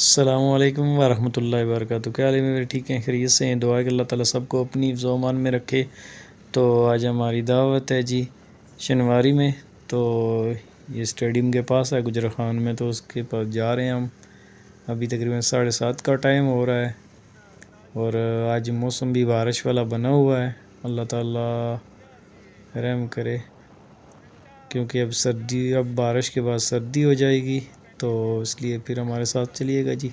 अस्सलामुअलैकुम वरहमतुल्लाहि वबरकातुहू। क्या हाल है मेरे? ठीक हैं, खैरियत से हैं। दुआ है कि अल्लाह ताला सबको अपनी हिफ्ज़-ओ-अमान में रखे। तो आज हमारी दावत है जी शनवारी में। तो ये स्टेडियम के पास है गुजर खान में, तो उसके पास जा रहे हैं हम। अभी तकरीबन 7:30 का टाइम हो रहा है और आज मौसम भी बारिश वाला बना हुआ है। अल्लाह ताला रहम करे, क्योंकि अब बारिश के बाद सर्दी हो जाएगी, तो इसलिए फिर हमारे साथ चलिएगा जी।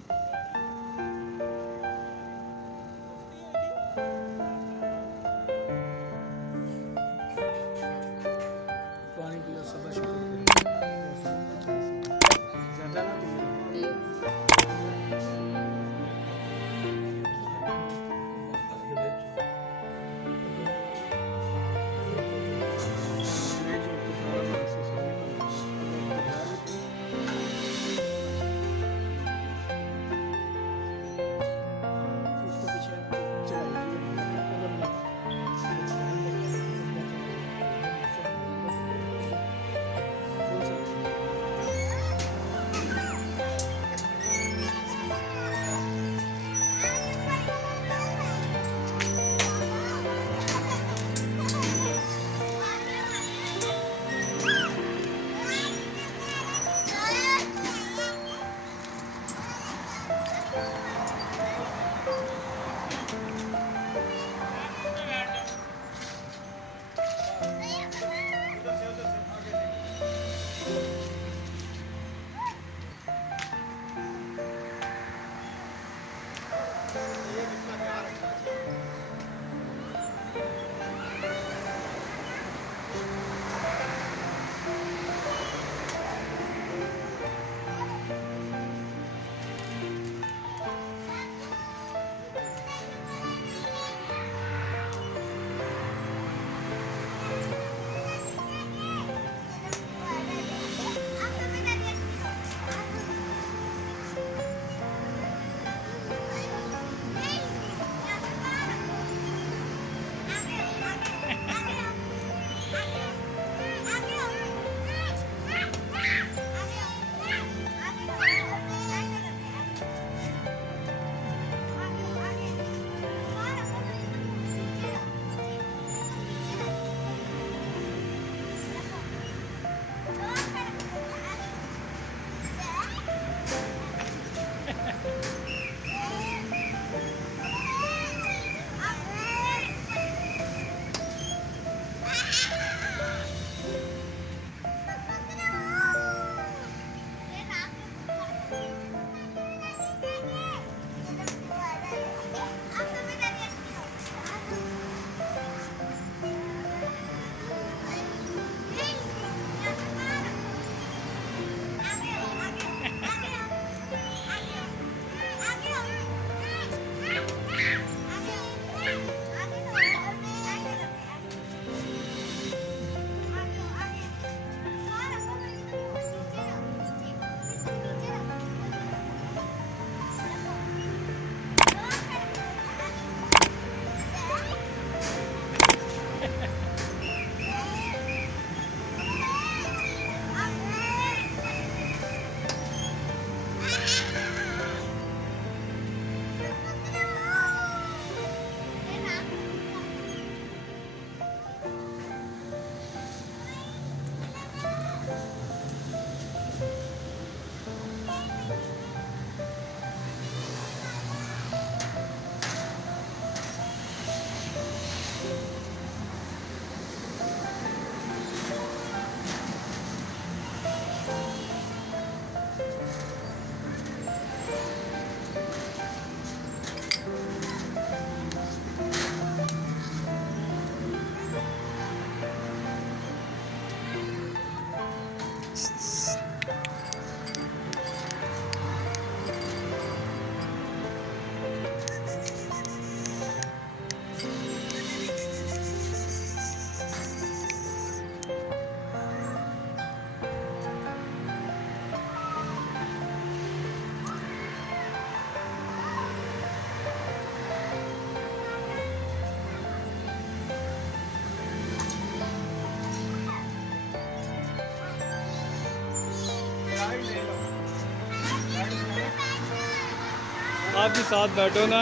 आप भी साथ बैठो ना,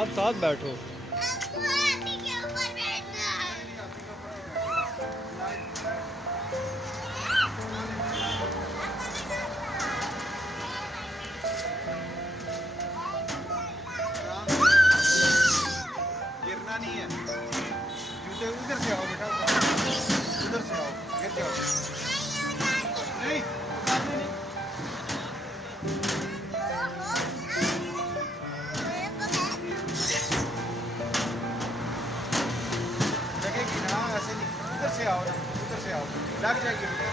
आप साथ बैठो। गिरना नहीं है, जूते उधर से आओ बेटा, उधर से आओ, गिर जाओ। नहीं उतारने नहीं। लगेगी ना, ऐसे नहीं, उधर से आओ ना, उधर से आओ, लग जाएगी बेटा।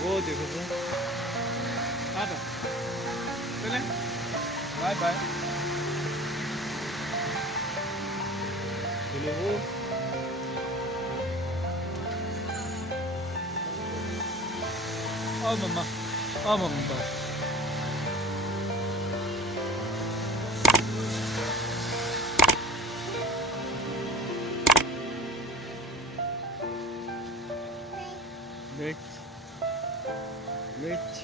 वो देखो तो आता चलें, बाय बाय। बोलो वो आओ मम्मा, आओ मम्मा पास। Wait.